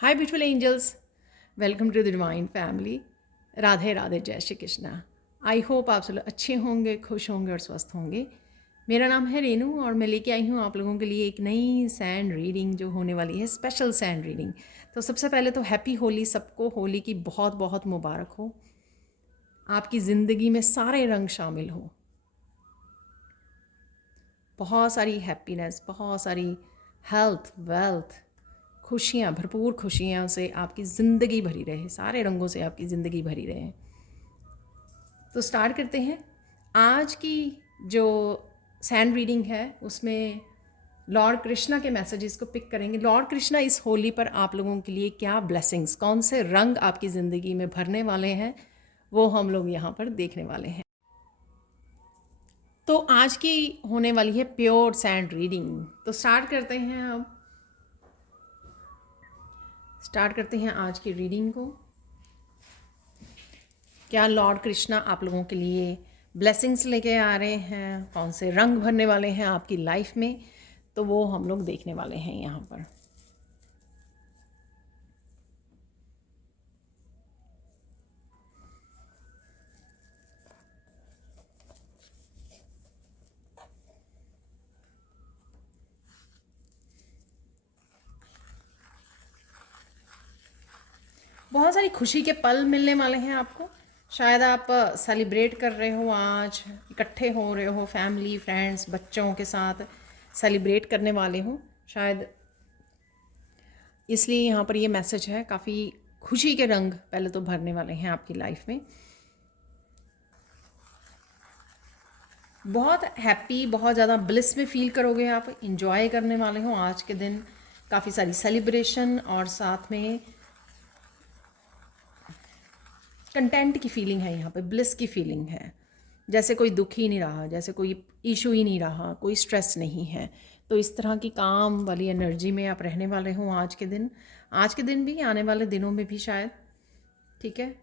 Hi beautiful angels, welcome to the divine family. Radhe Radhe, जय Shri Krishna. I hope आप सब लोग अच्छे होंगे, खुश होंगे और स्वस्थ होंगे। मेरा नाम है रेनू और मैं लेके आई हूँ आप लोगों के लिए एक नई सैंड रीडिंग जो होने वाली है, स्पेशल सैंड रीडिंग। तो सबसे पहले तो हैप्पी होली, सबको होली की बहुत बहुत मुबारक हो। आपकी ज़िंदगी में सारे रंग शामिल हो, बहुत सारी हैप्पीनेस, बहुत सारी हेल्थ, वेल्थ, खुशियाँ, भरपूर खुशियाँ से आपकी ज़िंदगी भरी रहे, सारे रंगों से आपकी ज़िंदगी भरी रहे। तो स्टार्ट करते हैं। आज की जो सैंड रीडिंग है उसमें लॉर्ड कृष्णा के मैसेजेस को पिक करेंगे। लॉर्ड कृष्णा इस होली पर आप लोगों के लिए क्या ब्लेसिंग्स, कौन से रंग आपकी ज़िंदगी में भरने वाले हैं, वो हम लोग यहाँ पर देखने वाले हैं। तो आज की होने वाली है प्योर सैंड रीडिंग। तो स्टार्ट करते हैं आज की रीडिंग को। क्या लॉर्ड कृष्णा आप लोगों के लिए ब्लेसिंग्स लेके आ रहे हैं, कौन से रंग भरने वाले हैं आपकी लाइफ में, तो वो हम लोग देखने वाले हैं यहाँ पर। बहुत सारी खुशी के पल मिलने वाले हैं आपको। शायद आप सेलिब्रेट कर रहे हो, आज इकट्ठे हो रहे हो फैमिली फ्रेंड्स बच्चों के साथ, सेलिब्रेट करने वाले हो शायद, इसलिए यहाँ पर ये मैसेज है। काफ़ी खुशी के रंग पहले तो भरने वाले हैं आपकी लाइफ में। बहुत हैप्पी, बहुत ज़्यादा ब्लिस में फील करोगे आप, इंजॉय करने वाले हो आज के दिन। काफ़ी सारी सेलिब्रेशन और साथ में कंटेंट की फीलिंग है, यहाँ पे ब्लिस की फीलिंग है। जैसे कोई दुख ही नहीं रहा, जैसे कोई इशू ही नहीं रहा, कोई स्ट्रेस नहीं है। तो इस तरह की काम वाली एनर्जी में आप रहने वाले हो आज के दिन, आज के दिन भी, आने वाले दिनों में भी शायद। ठीक है,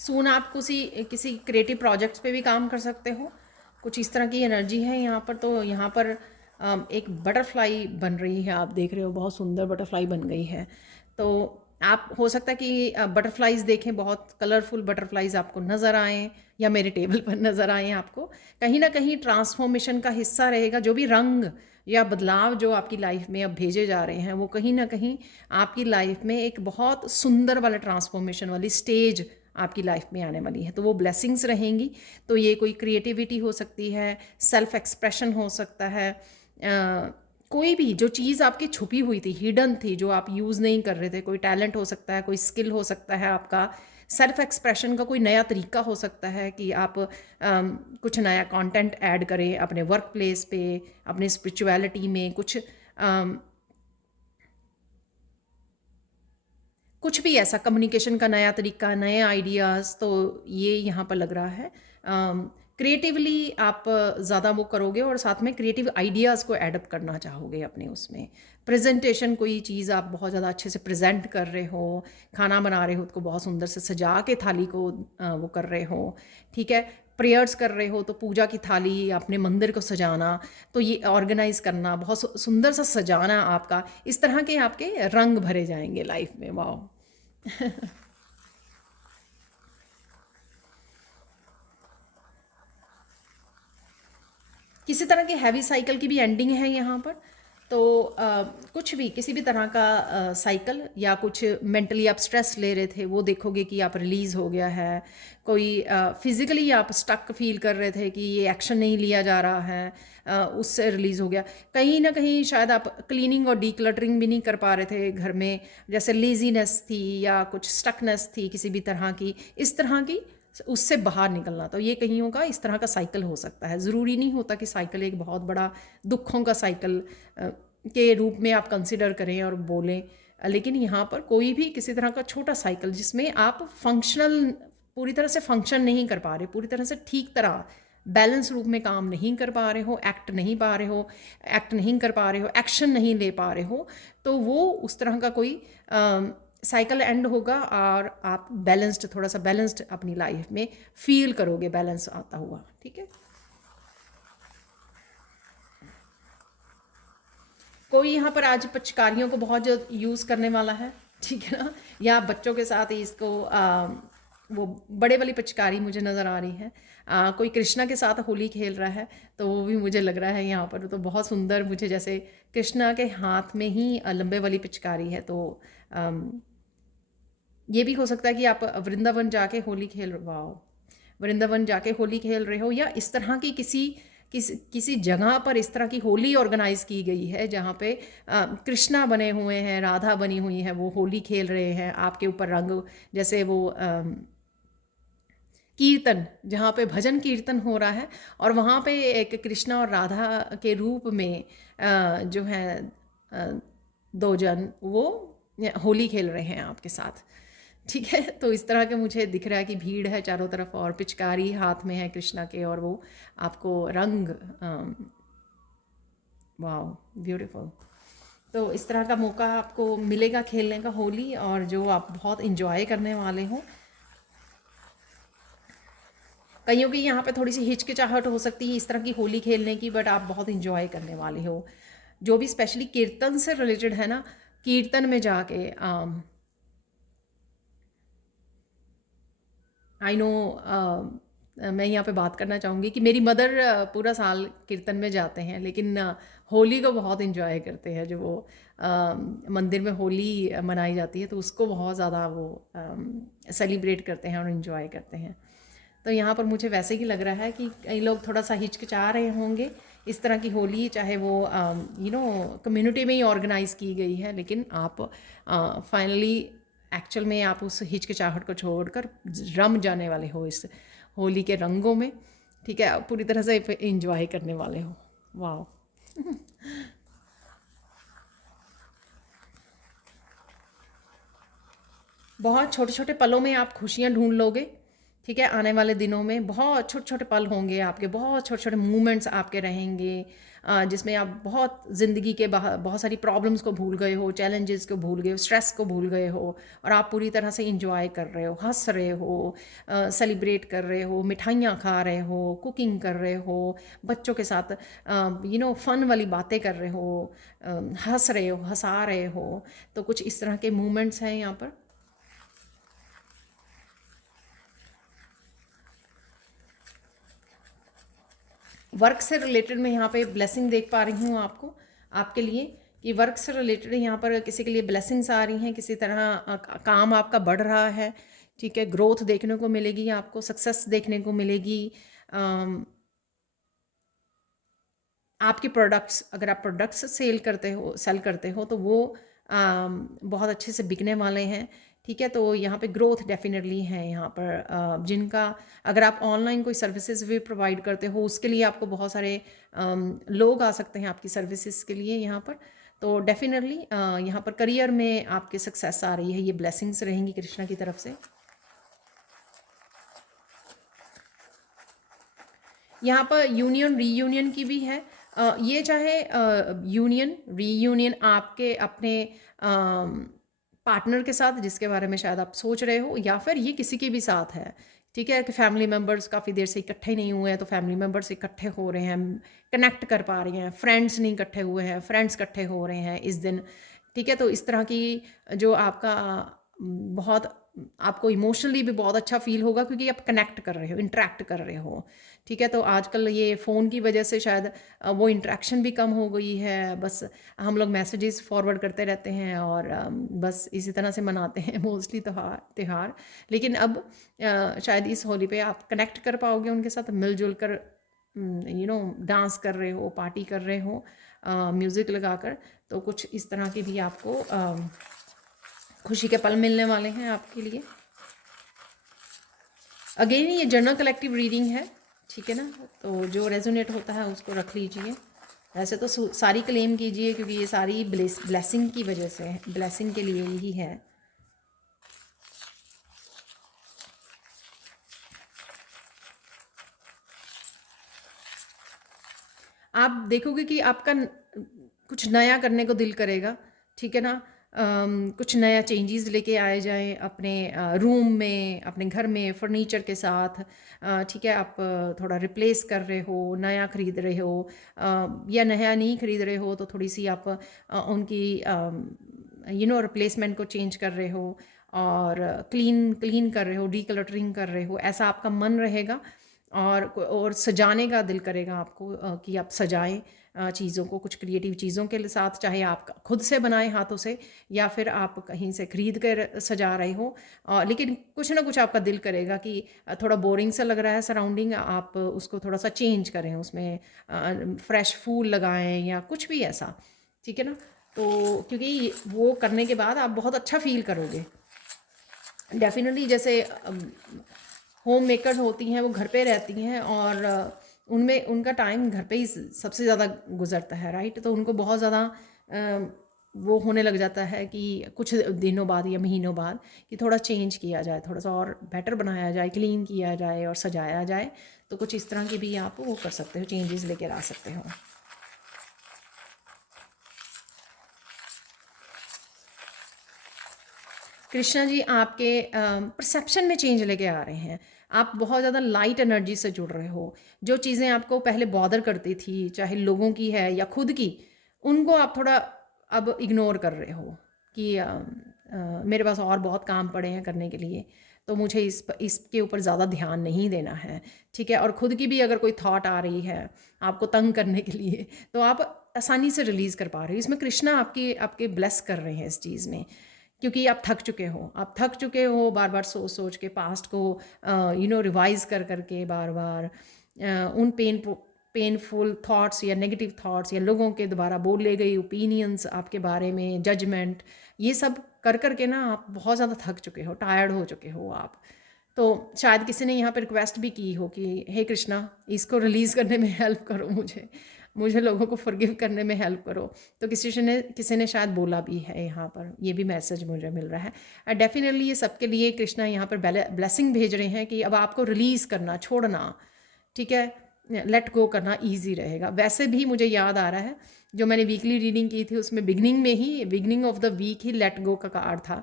सून आप किसी क्रिएटिव प्रोजेक्ट्स पे भी काम कर सकते हो। कुछ इस तरह की एनर्जी है यहाँ पर। तो यहाँ पर एक बटरफ्लाई बन रही है, आप देख रहे हो, बहुत सुंदर बटरफ्लाई बन गई है। तो आप, हो सकता है कि बटरफ्लाइज देखें, बहुत कलरफुल बटरफ्लाइज आपको नज़र आएँ या मेरे टेबल पर नज़र आएँ आपको। कहीं ना कहीं ट्रांसफॉर्मेशन का हिस्सा रहेगा। जो भी रंग या बदलाव जो आपकी लाइफ में अब भेजे जा रहे हैं, वो कहीं ना कहीं आपकी लाइफ में एक बहुत सुंदर वाला ट्रांसफॉर्मेशन वाली स्टेज आपकी लाइफ में आने वाली है। तो वो ब्लेसिंग्स रहेंगी। तो ये कोई क्रिएटिविटी हो सकती है, सेल्फ एक्सप्रेशन हो सकता है, कोई भी जो चीज़ आपकी छुपी हुई थी, हिडन थी, जो आप यूज़ नहीं कर रहे थे, कोई टैलेंट हो सकता है, कोई स्किल हो सकता है आपका, सेल्फ एक्सप्रेशन का कोई नया तरीका हो सकता है कि आप कुछ नया कंटेंट ऐड करें अपने वर्क प्लेस पे, अपने स्पिरिचुअलिटी में, कुछ भी ऐसा कम्युनिकेशन का नया तरीका, नए आइडियाज़। तो ये यहाँ पर लग रहा है क्रिएटिवली आप ज़्यादा वो करोगे और साथ में क्रिएटिव आइडियाज़ को एडप्ट करना चाहोगे अपने उसमें। प्रेजेंटेशन, कोई चीज़ आप बहुत ज़्यादा अच्छे से प्रेजेंट कर रहे हो, खाना बना रहे हो उसको बहुत सुंदर से सजा के थाली को वो कर रहे हो। ठीक है, प्रेयर्स कर रहे हो तो पूजा की थाली, अपने मंदिर को सजाना, तो ये ऑर्गेनाइज करना, बहुत सुंदर सा सजाना आपका, इस तरह के आपके रंग भरे जाएंगे लाइफ में। वाह किसी तरह की हैवी साइकिल की भी एंडिंग है यहाँ पर। तो कुछ भी, किसी भी तरह का साइकिल, या कुछ मेंटली आप स्ट्रेस ले रहे थे, वो देखोगे कि आप रिलीज़ हो गया है। कोई फिज़िकली आप स्टक फील कर रहे थे कि ये एक्शन नहीं लिया जा रहा है, उससे रिलीज़ हो गया। कहीं ना कहीं शायद आप क्लीनिंग और डीक्लटरिंग भी नहीं कर पा रहे थे घर में, जैसे लेजीनेस थी या कुछ स्टकनेस थी किसी भी तरह की, इस तरह की, उससे बाहर निकलना। तो ये कहीं का इस तरह का साइकिल हो सकता है। ज़रूरी नहीं होता कि साइकिल एक बहुत बड़ा दुखों का साइकिल के रूप में आप कंसिडर करें और बोलें, लेकिन यहाँ पर कोई भी किसी तरह का छोटा साइकिल जिसमें आप फंक्शनल, पूरी तरह से फंक्शन नहीं कर पा रहे, पूरी तरह से ठीक तरह बैलेंस रूप में काम नहीं कर पा रहे हो, एक्ट नहीं कर पा रहे हो, एक्शन नहीं ले पा रहे हो, तो वो उस तरह का कोई साइकिल एंड होगा और आप बैलेंस्ड, थोड़ा सा बैलेंस्ड अपनी लाइफ में फील करोगे, बैलेंस आता हुआ। ठीक है, कोई यहाँ पर आज पिचकारियों को बहुत जो यूज़ करने वाला है, ठीक है ना, या बच्चों के साथ ही इसको वो बड़े वाली पिचकारी मुझे नज़र आ रही है। कोई कृष्णा के साथ होली खेल रहा है, तो वो भी मुझे लग रहा है यहाँ पर तो बहुत सुंदर, मुझे जैसे कृष्णा के हाथ में ही लंबे वाली पिचकारी है। तो ये भी हो सकता है कि आप वृंदावन जाके होली खेल, वाह, वृंदावन जाके होली खेल रहे हो, या इस तरह की किसी जगह पर इस तरह की होली ऑर्गेनाइज की गई है जहाँ पे कृष्णा बने हुए हैं, राधा बनी हुई है, वो होली खेल रहे हैं आपके ऊपर रंग, जैसे वो कीर्तन, जहाँ पे भजन कीर्तन हो रहा है और वहाँ पे एक कृष्णा और राधा के रूप में जो है दो जन वो होली खेल रहे हैं आपके साथ। ठीक है, तो इस तरह के मुझे दिख रहा है कि भीड़ है चारों तरफ और पिचकारी हाथ में है कृष्णा के, और वो आपको रंग, वाह, ब्यूटीफुल। तो इस तरह का मौका आपको मिलेगा खेलने का होली, और जो आप बहुत इंजॉय करने वाले हो। कईयों की यहाँ पे थोड़ी सी हिचकिचाहट हो सकती है इस तरह की होली खेलने की, बट आप बहुत इंजॉय करने वाले हो। जो भी स्पेशली कीर्तन से रिलेटेड है ना, कीर्तन में जाके आई नो, मैं यहाँ पे बात करना चाहूँगी कि मेरी मदर पूरा साल कीर्तन में जाते हैं, लेकिन होली को बहुत इंजॉय करते हैं। जो वो मंदिर में होली मनाई जाती है तो उसको बहुत ज़्यादा वो सेलिब्रेट करते हैं और इन्जॉय करते हैं। तो यहाँ पर मुझे वैसे ही लग रहा है कि कई लोग थोड़ा सा हिचकिचा रहे होंगे इस तरह की होली, चाहे वो कम्युनिटी में ही ऑर्गेनाइज़ की गई है, लेकिन आप फाइनली एक्चुअल में आप उस हिचकिचाहट को छोड़कर रम जाने वाले हो इस होली के रंगों में। ठीक है, आप पूरी तरह से इंजॉय करने वाले हो। वाह, बहुत छोटे छोटे पलों में आप खुशियाँ ढूंढ लोगे। ठीक है, आने वाले दिनों में बहुत छोटे छोटे पल होंगे आपके, बहुत छोटे छोटे मूवमेंट्स आपके रहेंगे, जिसमें आप बहुत ज़िंदगी के बहुत सारी प्रॉब्लम्स को भूल गए हो, चैलेंजेस को भूल गए हो, स्ट्रेस को भूल गए हो, और आप पूरी तरह से इंजॉय कर रहे हो, हंस रहे हो, सेलिब्रेट कर रहे हो, मिठाइयाँ खा रहे हो, कुकिंग कर रहे हो, बच्चों के साथ फन वाली बातें कर रहे हो, हंस रहे हो, हंसा रहे हो। तो कुछ इस तरह के मूवमेंट्स हैं यहाँ पर। वर्क से रिलेटेड मैं यहाँ पे ब्लेसिंग देख पा रही हूँ आपको, आपके लिए, कि वर्क से रिलेटेड यहाँ पर किसी के लिए ब्लेसिंग्स आ रही हैं, किसी तरह काम आपका बढ़ रहा है। ठीक है, ग्रोथ देखने को मिलेगी, आपको सक्सेस देखने को मिलेगी। आपके प्रोडक्ट्स, अगर आप प्रोडक्ट्स सेल करते हो तो वो बहुत अच्छे से बिकने वाले हैं। ठीक है, तो यहाँ पे ग्रोथ डेफिनेटली है यहाँ पर। जिनका, अगर आप ऑनलाइन कोई सर्विसेज भी प्रोवाइड करते हो, उसके लिए आपको बहुत सारे लोग आ सकते हैं आपकी सर्विसेज के लिए यहाँ पर। तो डेफिनेटली यहाँ पर करियर में आपके सक्सेस आ रही है, ये ब्लेसिंग्स रहेंगी कृष्णा की तरफ से। यहाँ पर यूनियन रीयूनियन की भी है। ये चाहे यूनियन रीयूनियन आपके अपने पार्टनर के साथ, जिसके बारे में शायद आप सोच रहे हो, या फिर ये किसी के भी साथ है। ठीक है, कि फैमिली मेम्बर्स काफ़ी देर से इकट्ठे नहीं हुए हैं, तो फैमिली मेम्बर्स इकट्ठे हो रहे हैं, कनेक्ट कर पा रहे हैं। फ्रेंड्स नहीं इकट्ठे हुए हैं, फ्रेंड्स इकट्ठे हो रहे हैं इस दिन। ठीक है, तो इस तरह की जो आपका बहुत, आपको इमोशनली भी बहुत अच्छा फील होगा, क्योंकि आप कनेक्ट कर रहे हो, इंटरेक्ट कर रहे हो। ठीक है, तो आजकल ये फ़ोन की वजह से शायद वो इंटरेक्शन भी कम हो गई है, बस हम लोग मैसेजेस फॉरवर्ड करते रहते हैं और बस इसी तरह से मनाते हैं मोस्टली त्यौहार। लेकिन अब शायद इस होली पे आप कनेक्ट कर पाओगे उनके साथ, मिलजुल कर डांस कर रहे हो, पार्टी कर रहे हो, म्यूज़िक लगाकर। तो कुछ इस तरह की भी आपको खुशी के पल मिलने वाले हैं आपके लिए। अगेन ये जनरल कलेक्टिव रीडिंग है, ठीक है ना, तो जो रेजोनेट होता है उसको रख लीजिए। वैसे तो सारी क्लेम कीजिए, क्योंकि ये सारी ब्लेसिंग की वजह से, ब्लेसिंग के लिए ही है। आप देखोगे कि आपका कुछ नया करने को दिल करेगा। ठीक है ना, कुछ नया चेंजेस लेके आए जाएं अपने रूम में, अपने घर में फर्नीचर के साथ। ठीक है, आप थोड़ा रिप्लेस कर रहे हो, नया ख़रीद रहे हो, या नया नहीं ख़रीद रहे हो तो थोड़ी सी आप उनकी रिप्लेसमेंट को चेंज कर रहे हो, और क्लीन क्लीन कर रहे हो, डीक्लटरिंग कर रहे हो, ऐसा आपका मन रहेगा। और सजाने का दिल करेगा आपको कि आप सजाएं चीज़ों को, कुछ क्रिएटिव चीज़ों के साथ, चाहे आप खुद से बनाएं हाथों से या फिर आप कहीं से ख़रीद कर सजा रहे हो। लेकिन कुछ ना कुछ आपका दिल करेगा कि थोड़ा बोरिंग सा लग रहा है सराउंडिंग, आप उसको थोड़ा सा चेंज करें, उसमें फ्रेश फूल लगाएं या कुछ भी ऐसा। ठीक है ना, तो क्योंकि वो करने के बाद आप बहुत अच्छा फील करोगे डेफिनेटली। जैसे होम मेकर्स होती हैं वो घर पे रहती हैं, और उनमें उनका टाइम घर पे ही सबसे ज़्यादा गुजरता है, राइट। तो उनको बहुत ज़्यादा वो होने लग जाता है कि कुछ दिनों बाद या महीनों बाद कि थोड़ा चेंज किया जाए, थोड़ा सा और बेटर बनाया जाए, क्लीन किया जाए और सजाया जाए। तो कुछ इस तरह की भी आप वो कर सकते हो, चेंजेस लेकर आ सकते हो। कृष्णा जी आपके परसेप्शन में चेंज लेके आ रहे हैं। आप बहुत ज़्यादा लाइट एनर्जी से जुड़ रहे हो। जो चीज़ें आपको पहले बॉदर करती थी, चाहे लोगों की है या खुद की, उनको आप थोड़ा अब इग्नोर कर रहे हो कि मेरे पास और बहुत काम पड़े हैं करने के लिए, तो मुझे इसके ऊपर ज़्यादा ध्यान नहीं देना है। ठीक है, और ख़ुद की भी अगर कोई थॉट आ रही है आपको तंग करने के लिए, तो आप आसानी से रिलीज़ कर पा रहे हो। इसमें कृष्णा आपकी आपके ब्लेस कर रहे हैं इस चीज़ में, क्योंकि आप थक चुके हो। आप थक चुके हो बार बार सोच सोच के, पास्ट को रिवाइज कर करके बार बार उन पेनफुल थॉट्स या नेगेटिव थॉट्स या लोगों के द्वारा बोले गए ओपिनियंस आपके बारे में, जजमेंट, ये सब कर कर के ना आप बहुत ज़्यादा थक चुके हो, टायर्ड हो चुके हो आप। तो शायद किसी ने यहाँ पर रिक्वेस्ट भी की हो कि हे कृष्णा, इसको रिलीज़ करने में हेल्प करो, मुझे लोगों को फॉरगिव करने में हेल्प करो। तो किसी ने शायद बोला भी है यहाँ पर, ये भी मैसेज मुझे मिल रहा है। डेफिनेटली ये सबके लिए कृष्णा यहाँ पर ब्लेसिंग भेज रहे हैं कि अब आपको रिलीज़ करना, छोड़ना, ठीक है, लेट गो करना ईजी रहेगा। वैसे भी मुझे याद आ रहा है, जो मैंने वीकली रीडिंग की थी उसमें बिगनिंग ऑफ द वीक ही लेट गो का कार्ड था।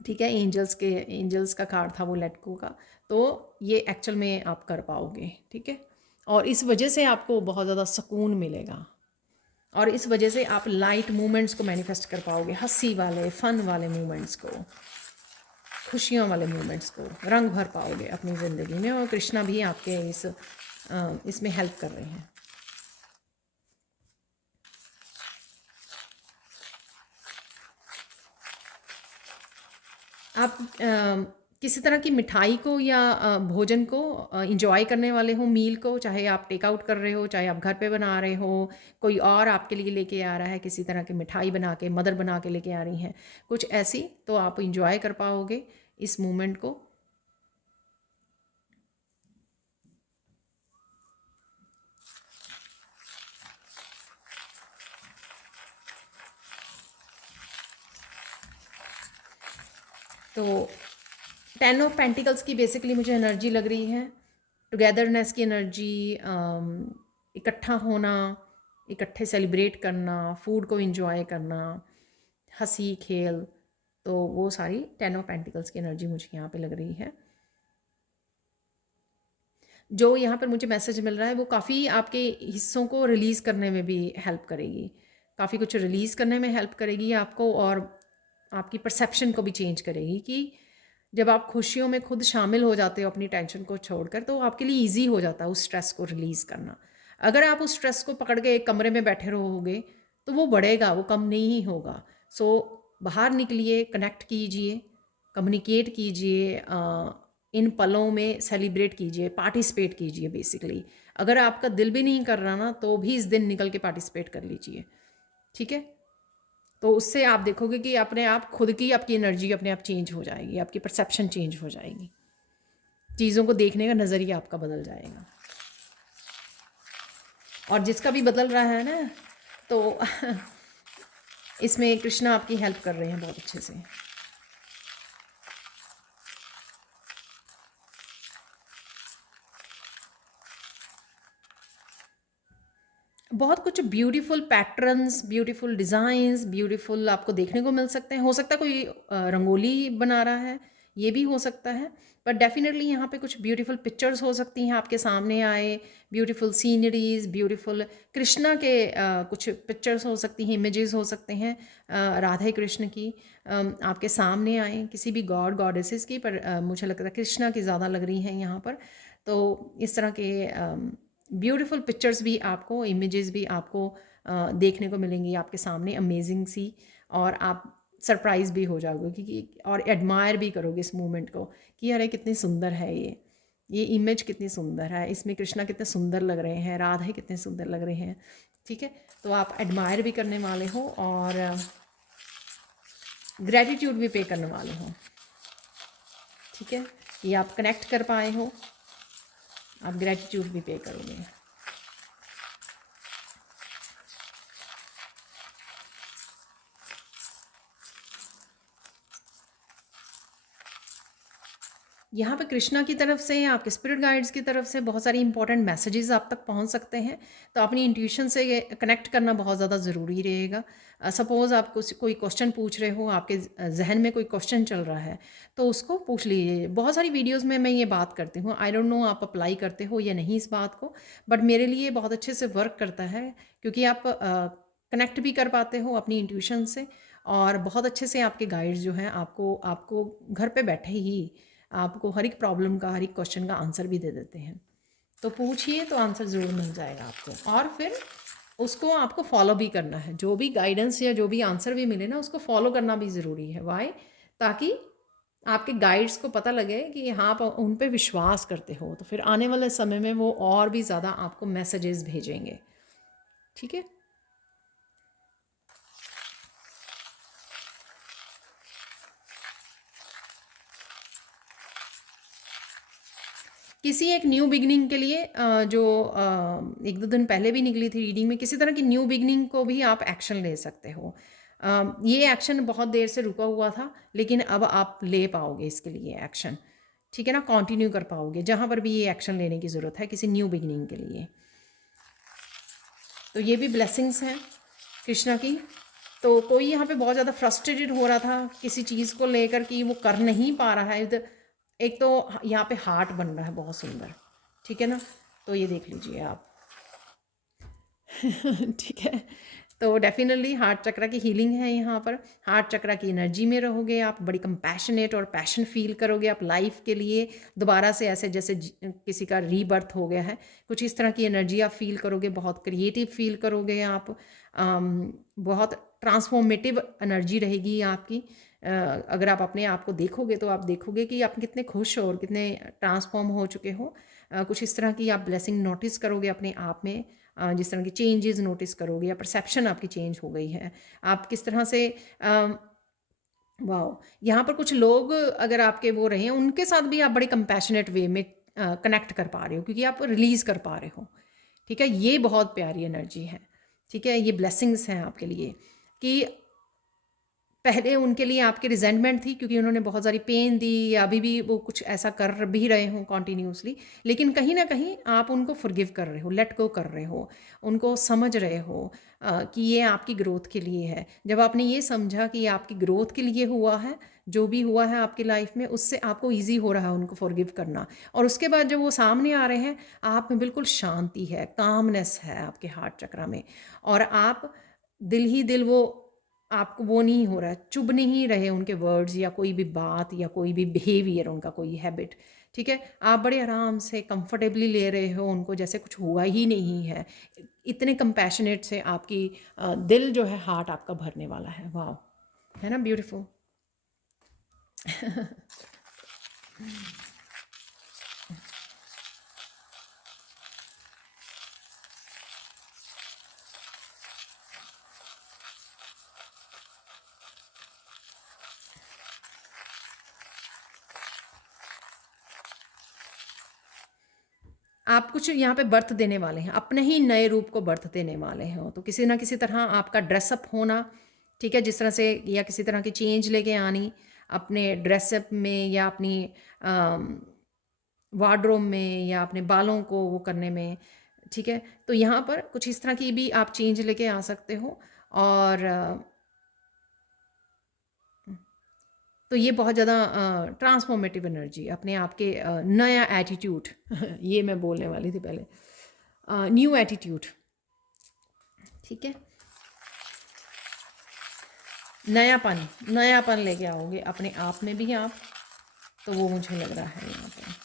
ठीक है, एंजल्स का कार्ड था वो लेट गो का। तो ये एक्चुअल में आप कर पाओगे, ठीक है, और इस वजह से आपको बहुत ज़्यादा सुकून मिलेगा, और इस वजह से आप लाइट मूवमेंट्स को मैनिफेस्ट कर पाओगे, हंसी वाले, फन वाले मूवमेंट्स को, खुशियों वाले मूवमेंट्स को रंग भर पाओगे अपनी ज़िंदगी में। और कृष्णा भी आपके इसमें हेल्प कर रहे हैं। आप किसी तरह की मिठाई को या भोजन को इंजॉय करने वाले हो, मील को, चाहे आप टेक आउट कर रहे हो, चाहे आप घर पे बना रहे हो, कोई और आपके लिए लेके आ रहा है किसी तरह की मिठाई बना के, मदर बना के लेके आ रही हैं कुछ ऐसी, तो आप इंजॉय कर पाओगे इस मोमेंट को। तो 10 ऑफ पेंटिकल्स की बेसिकली मुझे एनर्जी लग रही है, टुगेदरनेस की एनर्जी, इकट्ठा होना, इकट्ठे सेलिब्रेट करना, फूड को इंजॉय करना, हंसी खेल, तो वो सारी 10 ऑफ पेंटिकल्स की एनर्जी मुझे यहाँ पे लग रही है। जो यहाँ पर मुझे मैसेज मिल रहा है वो काफ़ी आपके हिस्सों को रिलीज़ करने में भी हेल्प करेगी, काफ़ी कुछ रिलीज़ करने में हेल्प करेगी आपको, और आपकी परसेप्शन को भी चेंज करेगी कि जब आप खुशियों में खुद शामिल हो जाते हो अपनी टेंशन को छोड़कर, तो आपके लिए ईजी हो जाता है उस स्ट्रेस को रिलीज़ करना। अगर आप उस स्ट्रेस को पकड़ के एक कमरे में बैठे रहोगे तो वो बढ़ेगा, वो कम नहीं होगा। सो बाहर निकलिए, कनेक्ट कीजिए, कम्युनिकेट कीजिए, इन पलों में सेलिब्रेट कीजिए, पार्टिसिपेट कीजिए बेसिकली। अगर आपका दिल भी नहीं कर रहा ना, तो भी इस दिन निकल के पार्टिसिपेट कर लीजिए, ठीक है। तो उससे आप देखोगे कि अपने आप खुद की आपकी एनर्जी अपने आप चेंज हो जाएगी, आपकी परसेप्शन चेंज हो जाएगी, चीज़ों को देखने का नज़रिया आपका बदल जाएगा। और जिसका भी बदल रहा है ना, तो इसमें कृष्णा आपकी हेल्प कर रहे हैं बहुत अच्छे से। बहुत कुछ beautiful patterns, beautiful designs, beautiful आपको देखने को मिल सकते हैं। हो सकता है कोई रंगोली बना रहा है, ये भी हो सकता है। बट डेफिनेटली यहाँ पे कुछ ब्यूटीफुल पिक्चर्स हो सकती हैं आपके सामने आए, ब्यूटीफुल सीनरीज, ब्यूटीफुल कृष्णा के कुछ पिक्चर्स हो सकती हैं, इमेजेस हो सकते हैं राधे कृष्ण की आपके सामने आए, किसी भी गॉड गॉडेसेस की, पर मुझे लगता है कृष्णा की ज़्यादा लग रही हैं यहाँ पर। तो इस तरह के ब्यूटीफुल पिक्चर्स भी आपको, इमेजेस भी आपको देखने को मिलेंगी आपके सामने, अमेजिंग सी। और आप सरप्राइज भी हो जाओगे क्योंकि, और एडमायर भी करोगे इस मूवमेंट को कि अरे कितनी सुंदर है ये इमेज कितनी सुंदर है, इसमें कृष्णा कितने सुंदर लग रहे हैं, राधे कितने सुंदर लग रहे हैं। ठीक है, तो आप एडमायर भी करने वाले हो और ग्रेटिट्यूड भी पे करने वाले हो। ठीक है, ये आप कनेक्ट कर पाए हो, आप ग्रेटिट्यूड भी पे करोगे। यहाँ पे कृष्णा की तरफ से, आपके स्पिरिट गाइड्स की तरफ से बहुत सारी इंपॉर्टेंट मैसेजेस आप तक पहुँच सकते हैं। तो अपनी इंट्यूशन से कनेक्ट करना बहुत ज़्यादा ज़रूरी रहेगा। सपोज़ आप कोई क्वेश्चन पूछ रहे हो, आपके जहन में कोई क्वेश्चन चल रहा है, तो उसको पूछ लीजिए। बहुत सारी वीडियोज़ में मैं ये बात करती हूँ, आई डोंट नो आप अप्लाई करते हो या नहीं इस बात को, बट मेरे लिए बहुत अच्छे से वर्क करता है क्योंकि आप कनेक्ट भी कर पाते हो अपनी इंट्यूशन से, और बहुत अच्छे से आपके गाइड्स जो हैं आपको आपको घर पे बैठे ही आपको हर एक प्रॉब्लम का, हर एक क्वेश्चन का आंसर भी दे देते हैं। तो पूछिए तो आंसर ज़रूर मिल जाएगा आपको, और फिर उसको आपको फॉलो भी करना है। जो भी गाइडेंस या जो भी आंसर भी मिले ना, उसको फॉलो करना भी ज़रूरी है। वाई? ताकि आपके गाइड्स को पता लगे कि हाँ आप उन पे विश्वास करते हो, तो फिर आने वाले समय में वो और भी ज़्यादा आपको मैसेजेस भेजेंगे। ठीक है, किसी एक न्यू बिगनिंग के लिए जो एक दो दिन पहले भी निकली थी रीडिंग में, किसी तरह की न्यू बिगनिंग को भी आप एक्शन ले सकते हो। ये एक्शन बहुत देर से रुका हुआ था, लेकिन अब आप ले पाओगे इसके लिए एक्शन। ठीक है ना, कंटिन्यू कर पाओगे जहाँ पर भी ये एक्शन लेने की ज़रूरत है किसी न्यू बिगनिंग के लिए। तो ये भी ब्लेसिंग्स हैं कृष्णा की। तो कोई यहाँ पे बहुत ज़्यादा फ्रस्ट्रेटेड हो रहा था किसी चीज़ को लेकर कि वो कर नहीं पा रहा है, एक तो यहाँ पे हार्ट बन रहा है बहुत सुंदर। ठीक है ना, तो ये देख लीजिए आप। ठीक है, तो डेफिनेटली हार्ट चक्रा की हीलिंग है यहाँ पर। हार्ट चक्रा की एनर्जी में रहोगे आप, बड़ी कंपैशनेट और पैशन फील करोगे आप लाइफ के लिए दोबारा से, ऐसे जैसे किसी का रीबर्थ हो गया है, कुछ इस तरह की एनर्जी आप फील करोगे। बहुत क्रिएटिव फील करोगे आप, बहुत ट्रांसफॉर्मेटिव एनर्जी रहेगी आपकी। अगर आप अपने आप को देखोगे तो आप देखोगे कि आप कितने खुश हो और कितने ट्रांसफॉर्म हो चुके हो। कुछ इस तरह की आप ब्लेसिंग नोटिस करोगे अपने आप में, जिस तरह की चेंजेस नोटिस करोगे, या परसेप्शन आपकी चेंज हो गई है। आप किस तरह से वाओ, यहाँ पर कुछ लोग अगर आपके वो रहे हैं, उनके साथ भी आप बड़े कंपैशनेट वे में कनेक्ट कर पा रहे हो क्योंकि आप रिलीज़ कर पा रहे हो। ठीक है, ये बहुत प्यारी एनर्जी है। ठीक है, ये ब्लेसिंग्स हैं आपके लिए कि पहले उनके लिए आपकी रिजेंटमेंट थी क्योंकि उन्होंने बहुत सारी पेन दी, या अभी भी वो कुछ ऐसा कर भी रहे हों कॉन्टीन्यूसली, लेकिन कहीं ना कहीं आप उनको फॉरगिव कर रहे हो, लेट गो कर रहे हो, उनको समझ रहे हो कि ये आपकी ग्रोथ के लिए है। जब आपने ये समझा कि ये आपकी ग्रोथ के लिए हुआ है, जो भी हुआ है आपकी लाइफ में, उससे आपको ईजी हो रहा है उनको फॉरगिव करना। और उसके बाद जब वो सामने आ रहे हैं, आप में बिल्कुल शांति है, कामनेस है आपके हार्ट चक्रा में, और आप दिल ही दिल वो, आपको वो नहीं हो रहा है, चुभ नहीं रहे उनके वर्ड्स या कोई भी बात या कोई भी बिहेवियर, उनका कोई हैबिट। ठीक है, आप बड़े आराम से कंफर्टेबली ले रहे हो उनको, जैसे कुछ हुआ ही नहीं है। इतने कंपैशनेट से आपकी दिल जो है, हार्ट आपका भरने वाला है। वाह, है ना ब्यूटीफुल। आप कुछ यहाँ पे बर्थ देने वाले हैं, अपने ही नए रूप को बर्थ देने वाले हैं। तो किसी ना किसी तरह आपका ड्रेसअप होना, ठीक है, जिस तरह से, या किसी तरह की चेंज लेके आनी अपने ड्रेसअप में, या अपनी वार्डरोब में, या अपने बालों को वो करने में, ठीक है, तो यहाँ पर कुछ इस तरह की भी आप चेंज लेके आ सकते हो। और तो ये बहुत ज़्यादा ट्रांसफॉर्मेटिव एनर्जी अपने आप के, नया एटीट्यूड ये मैं बोलने वाली थी पहले, न्यू एटीट्यूड। ठीक है, नयापन, नयापन लेके आओगे अपने आप में भी आप, तो वो मुझे लग रहा है यहाँ पर।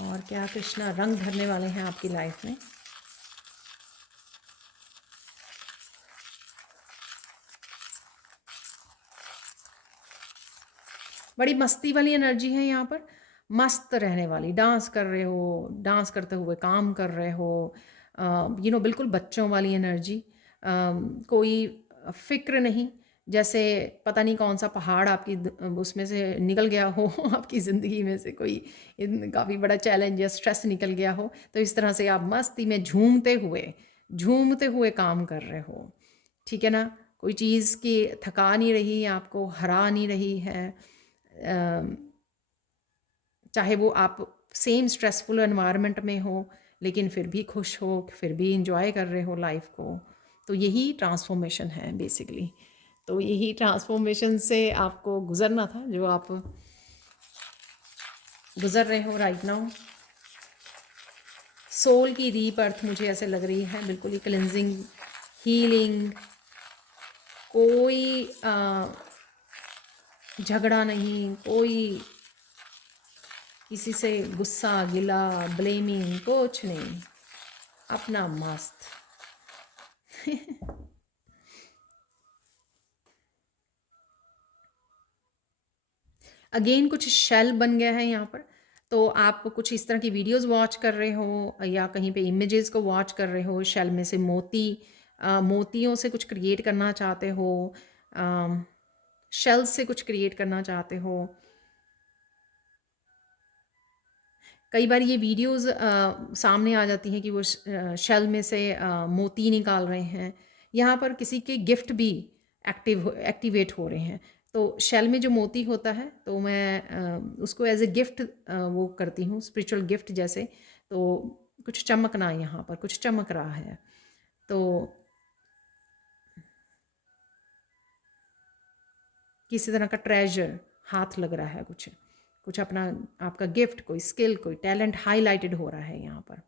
और क्या कृष्णा रंग भरने वाले हैं आपकी लाइफ में। बड़ी मस्ती वाली एनर्जी है यहाँ पर, मस्त रहने वाली, डांस कर रहे हो, डांस करते हुए काम कर रहे हो, बिल्कुल बच्चों वाली एनर्जी। कोई फिक्र नहीं, जैसे पता नहीं कौन सा पहाड़ आपकी उसमें से निकल गया हो आपकी ज़िंदगी में से कोई काफ़ी बड़ा चैलेंज या स्ट्रेस निकल गया हो, तो इस तरह से आप मस्ती में झूमते हुए काम कर रहे हो। ठीक है ना, कोई चीज़ की थका नहीं रही, आपको हरा नहीं रही है। चाहे वो आप सेम स्ट्रेसफुल एनवायरनमेंट में हो, लेकिन फिर भी खुश हो, फिर भी इंजॉय कर रहे हो लाइफ को। तो यही ट्रांसफॉर्मेशन है बेसिकली। तो यही ट्रांसफॉर्मेशन से आपको गुज़रना था, जो आप गुज़र रहे हो राइट नाउ। सोल की रीबर्थ मुझे ऐसे लग रही है, बिल्कुल ही क्लिनजिंग, हीलिंग, कोई झगड़ा नहीं, कोई किसी से गुस्सा गिला ब्लेमिंग कुछ नहीं, अपना मस्त। अगेन कुछ शेल बन गया है यहाँ पर, तो आप कुछ इस तरह की वीडियोस वॉच कर रहे हो या कहीं पे इमेजेस को वॉच कर रहे हो, शेल में से मोतियों से कुछ क्रिएट करना चाहते हो, शेल्स से कुछ क्रिएट करना चाहते हो। कई बार ये वीडियोस सामने आ जाती हैं कि वो शेल में से मोती निकाल रहे हैं। यहाँ पर किसी के गिफ्ट भी एक्टिवेट हो रहे हैं। तो शेल में जो मोती होता है, तो मैं उसको एज ए गिफ्ट वो करती हूँ, स्पिरिचुअल गिफ्ट जैसे। तो कुछ चमकना, यहाँ पर कुछ चमक रहा है, तो किसी तरह का ट्रेजर हाथ लग रहा है, कुछ कुछ अपना आपका गिफ्ट, कोई स्किल, कोई टैलेंट हाईलाइटेड हो रहा है यहाँ पर।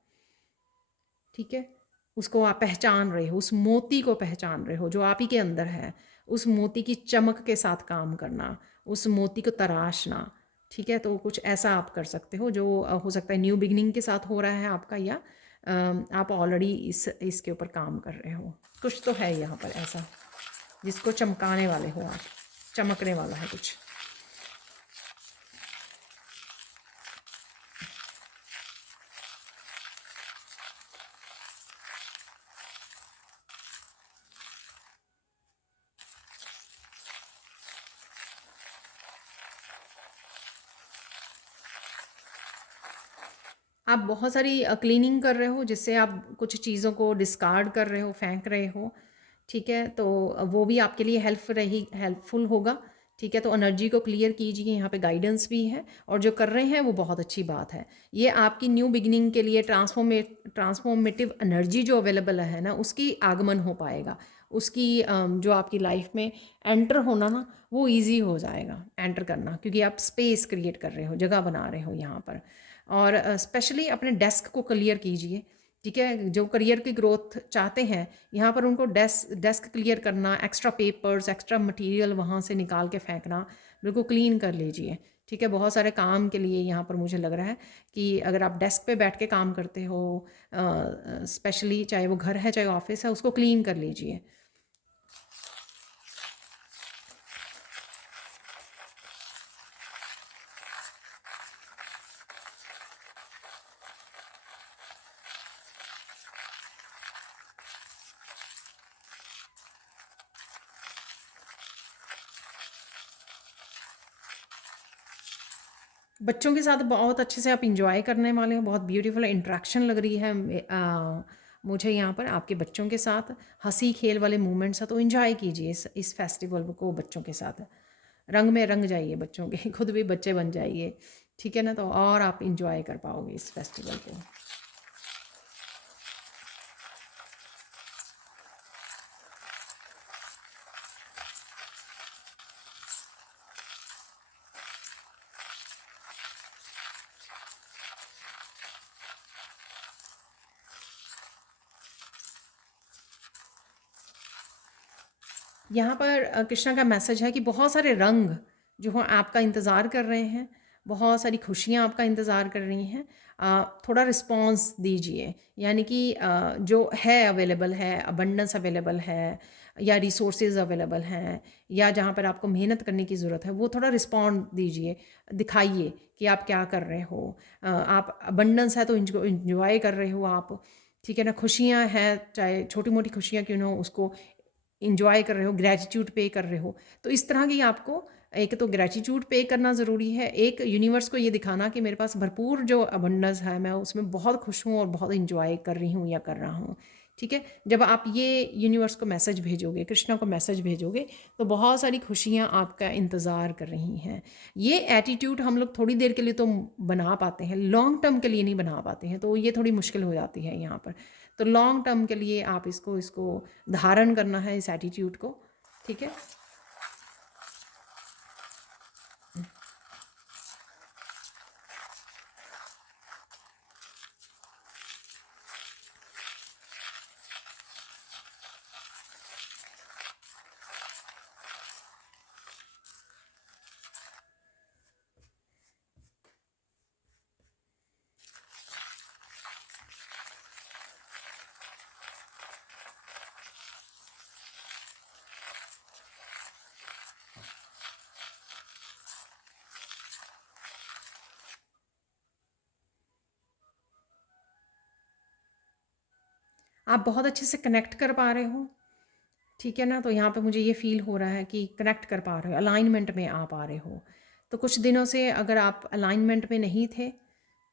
ठीक है, उसको आप पहचान रहे हो, उस मोती को पहचान रहे हो जो आप ही के अंदर है, उस मोती की चमक के साथ काम करना, उस मोती को तराशना। ठीक है, तो कुछ ऐसा आप कर सकते हो, जो हो सकता है न्यू बिगनिंग के साथ हो रहा है आपका, या आप ऑलरेडी इसके ऊपर काम कर रहे हो। कुछ तो है यहाँ पर ऐसा जिसको चमकाने वाले हो आप, चमकने वाला है कुछ। आप बहुत सारी क्लीनिंग कर रहे हो, जिससे आप कुछ चीज़ों को डिस्कार्ड कर रहे हो, फेंक रहे हो। ठीक है, तो वो भी आपके लिए हेल्पफुल होगा। ठीक है, तो एनर्जी को क्लियर कीजिए, यहाँ पे गाइडेंस भी है, और जो कर रहे हैं वो बहुत अच्छी बात है। ये आपकी न्यू बिगिनिंग के लिए ट्रांसफॉर्मेटिव एनर्जी जो अवेलेबल है ना, उसकी आगमन हो पाएगा, उसकी जो आपकी लाइफ में एंटर होना ना, वो इजी हो जाएगा एंटर करना, क्योंकि आप स्पेस क्रिएट कर रहे हो, जगह बना रहे हो यहाँ पर। और स्पेशली अपने डेस्क को क्लियर कीजिए। ठीक है, जो करियर की ग्रोथ चाहते हैं, यहाँ पर उनको डेस्क क्लियर करना, एक्स्ट्रा पेपर्स, एक्स्ट्रा मटेरियल वहाँ से निकाल के फेंकना, बिल्कुल क्लीन कर लीजिए। ठीक है, बहुत सारे काम के लिए यहाँ पर मुझे लग रहा है कि अगर आप डेस्क पे बैठ के काम करते हो, स्पेशली चाहे वो घर है चाहे ऑफिस है, उसको क्लीन कर लीजिए। बच्चों के साथ बहुत अच्छे से आप इंजॉय करने वाले हो, बहुत ब्यूटीफुल इंटरेक्शन लग रही है मुझे यहाँ पर आपके बच्चों के साथ। हंसी खेल वाले मोमेंट्स हैं, तो इंजॉय कीजिए इस फेस्टिवल को बच्चों के साथ। रंग में रंग जाइए बच्चों के, खुद भी बच्चे बन जाइए। ठीक है ना, तो और आप इंजॉय कर पाओगे इस फेस्टिवल को। यहाँ पर कृष्णा का मैसेज है कि बहुत सारे रंग जो हैं आपका इंतज़ार कर रहे हैं, बहुत सारी खुशियाँ आपका इंतज़ार कर रही हैं। थोड़ा रिस्पॉन्स दीजिए, यानी कि जो है अवेलेबल है, अबंडेंस अवेलेबल है, या रिसोर्सेज अवेलेबल हैं, या जहाँ पर आपको मेहनत करने की ज़रूरत है, वो थोड़ा रिस्पॉन्ड दीजिए, दिखाइए कि आप क्या कर रहे हो। आप अबंडेंस है तो इंजॉय कर रहे हो आप, ठीक है ना। खुशियाँ हैं, चाहे छोटी मोटी खुशियाँ क्यों ना हो, उसको इंजॉय कर रहे हो, ग्रैटिट्यूड पे कर रहे हो। तो इस तरह की आपको एक तो ग्रैटिट्यूड पे करना ज़रूरी है, एक यूनिवर्स को ये दिखाना कि मेरे पास भरपूर जो अबंडेंस है, मैं उसमें बहुत खुश हूँ और बहुत इंजॉय कर रही हूँ या कर रहा हूँ, ठीक है। जब आप ये यूनिवर्स को मैसेज भेजोगे, कृष्णा को मैसेज भेजोगे, तो बहुत सारी खुशियाँ आपका इंतज़ार कर रही हैं। ये एटीट्यूड हम लोग थोड़ी देर के लिए तो बना पाते हैं, लॉन्ग टर्म के लिए नहीं बना पाते हैं, तो ये थोड़ी मुश्किल हो जाती है यहाँ पर। तो लॉन्ग टर्म के लिए आप इसको इसको धारण करना है, इस एटीट्यूड को, ठीक है। आप बहुत अच्छे से कनेक्ट कर पा रहे हो, ठीक है ना। तो यहाँ पे मुझे ये फील हो रहा है कि कनेक्ट कर पा रहे हो, अलाइनमेंट में आ पा रहे हो। तो कुछ दिनों से अगर आप अलाइनमेंट में नहीं थे,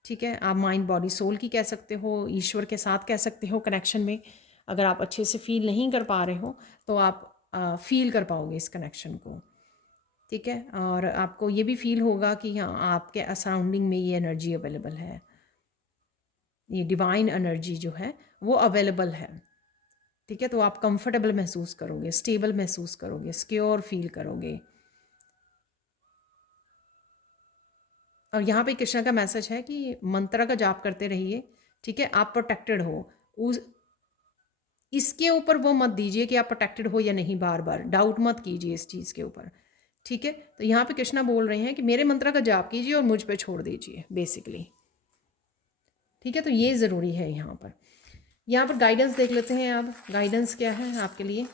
ठीक है, आप माइंड बॉडी सोल की कह सकते हो, ईश्वर के साथ कह सकते हो कनेक्शन में, अगर आप अच्छे से फील नहीं कर पा रहे हो, तो आप फील कर पाओगे इस कनेक्शन को, ठीक है। और आपको ये भी फील होगा कि हाँ, आपके सराउंडिंग में ये एनर्जी अवेलेबल है, ये डिवाइन एनर्जी जो है वो अवेलेबल है, ठीक है। तो आप कंफर्टेबल महसूस करोगे, स्टेबल महसूस करोगे, सिक्योर फील करोगे। और यहाँ पे कृष्णा का मैसेज है कि मंत्र का जाप करते रहिए, ठीक है। आप प्रोटेक्टेड हो, उस इसके ऊपर वो मत दीजिए कि आप प्रोटेक्टेड हो या नहीं, बार बार डाउट मत कीजिए इस चीज़ के ऊपर, ठीक है। तो यहाँ पे कृष्णा बोल रहे हैं कि मेरे मंत्र का जाप कीजिए और मुझ पे छोड़ दीजिए बेसिकली, ठीक है। तो ये ज़रूरी है यहाँ पर। यहाँ पर गाइडेंस देख लेते हैं, आप गाइडेंस क्या है आपके लिए।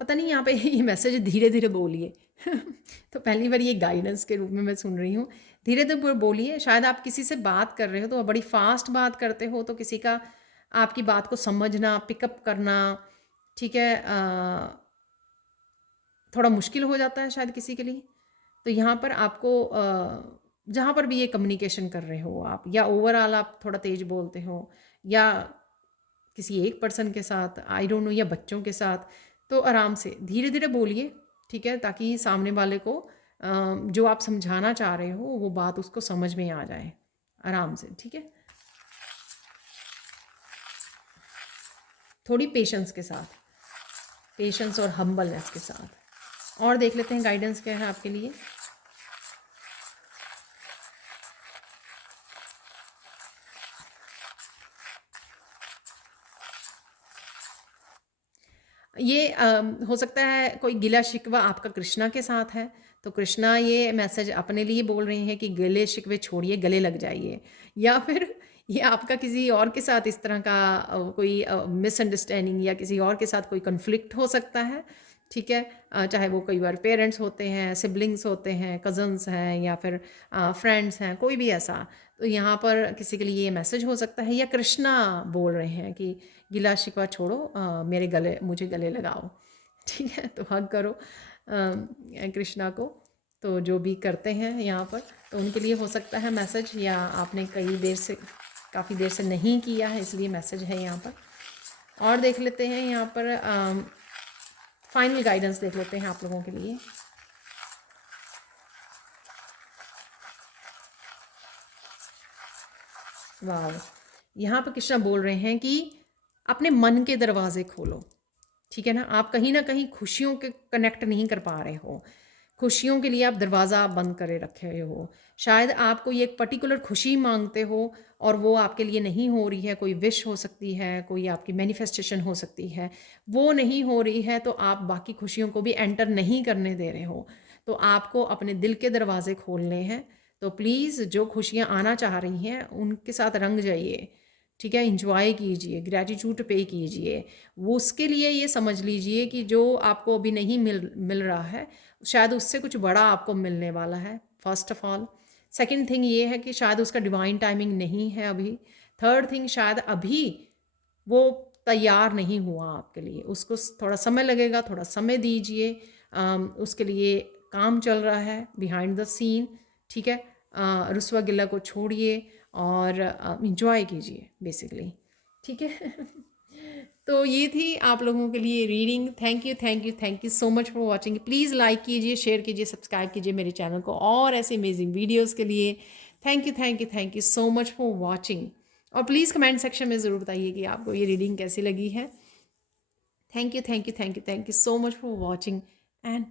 पता नहीं यहाँ पे ये मैसेज धीरे धीरे बोलिए तो पहली बार ये गाइडेंस के रूप में मैं सुन रही हूँ। धीरे धीरे बोलिए, शायद आप किसी से बात कर रहे हो तो बड़ी फास्ट बात करते हो, तो किसी का आपकी बात को समझना, पिकअप करना, ठीक है, थोड़ा मुश्किल हो जाता है शायद किसी के लिए। तो यहाँ पर आपको जहाँ पर भी ये कम्युनिकेशन कर रहे हो आप, या ओवरऑल आप थोड़ा तेज बोलते हो, या किसी एक पर्सन के साथ, आई डोंट नो, या बच्चों के साथ, तो आराम से धीरे धीरे बोलिए, ठीक है, ताकि सामने वाले को जो आप समझाना चाह रहे हो वो बात उसको समझ में आ जाए आराम से, ठीक है। थोड़ी पेशेंस के साथ, पेशेंस और हम्बलनेस के साथ। और देख लेते हैं गाइडेंस क्या है आपके लिए। ये हो सकता है कोई गिला शिकवा आपका कृष्णा के साथ है, तो कृष्णा ये मैसेज अपने लिए बोल रहे हैं कि गिले शिकवे छोड़िए, गले लग जाइए। या फिर ये आपका किसी और के साथ इस तरह का कोई मिसअंडरस्टैंडिंग, या किसी और के साथ कोई कन्फ्लिक्ट हो सकता है, ठीक है। चाहे वो कई बार पेरेंट्स होते हैं, सिबलिंग्स होते हैं, कज़न्स हैं, या फिर फ्रेंड्स हैं, कोई भी ऐसा। तो यहाँ पर किसी के लिए ये मैसेज हो सकता है, या कृष्णा बोल रहे हैं कि गिला शिकवा छोड़ो, मेरे गले, मुझे गले लगाओ, ठीक है। तो हग करो कृष्णा को। तो जो भी करते हैं यहाँ पर, तो उनके लिए हो सकता है मैसेज, या आपने कई देर से, काफ़ी देर से नहीं किया है, इसलिए मैसेज है यहाँ पर। और देख लेते हैं यहाँ पर फाइनल गाइडेंस देख लेते हैं आप लोगों के लिए। वाह, यहाँ पर कृष्णा बोल रहे हैं कि अपने मन के दरवाजे खोलो, ठीक है ना। आप कहीं ना कहीं खुशियों के कनेक्ट नहीं कर पा रहे हो, खुशियों के लिए आप दरवाज़ा बंद करे रखे हो। शायद आप कोई एक पर्टिकुलर खुशी मांगते हो और वो आपके लिए नहीं हो रही है, कोई विश हो सकती है, कोई आपकी मैनिफेस्टेशन हो सकती है, वो नहीं हो रही है तो आप बाकी खुशियों को भी एंटर नहीं करने दे रहे हो। तो आपको अपने दिल के दरवाजे खोलने हैं। तो प्लीज़ जो खुशियाँ आना चाह रही हैं उनके साथ रंग जाइए, ठीक है, इंजॉय कीजिए, ग्रैटिट्यूड पे कीजिए। वो उसके लिए ये समझ लीजिए कि जो आपको अभी नहीं मिल रहा है, शायद उससे कुछ बड़ा आपको मिलने वाला है, first of all. Second thing ये है कि शायद उसका डिवाइन टाइमिंग नहीं है अभी। थर्ड थिंग, शायद अभी वो तैयार नहीं हुआ आपके लिए, उसको थोड़ा समय लगेगा, थोड़ा समय दीजिए। उसके लिए काम चल रहा है बिहाइंड द सीन, ठीक है। रुस्वा गिला को छोड़िए और इंजॉय कीजिए बेसिकली, ठीक है। तो ये थी आप लोगों के लिए reading. Thank you, thank you, thank you so much for watching. Please like कीजिए, शेयर कीजिए, सब्सक्राइब कीजिए मेरे चैनल को और ऐसे अमेजिंग वीडियोस के लिए। Thank you, thank you, thank you so much for watching. और प्लीज़ कमेंट सेक्शन में ज़रूर बताइए कि आपको ये रीडिंग कैसी लगी है। Thank you, thank you, thank you, thank you so much for watching and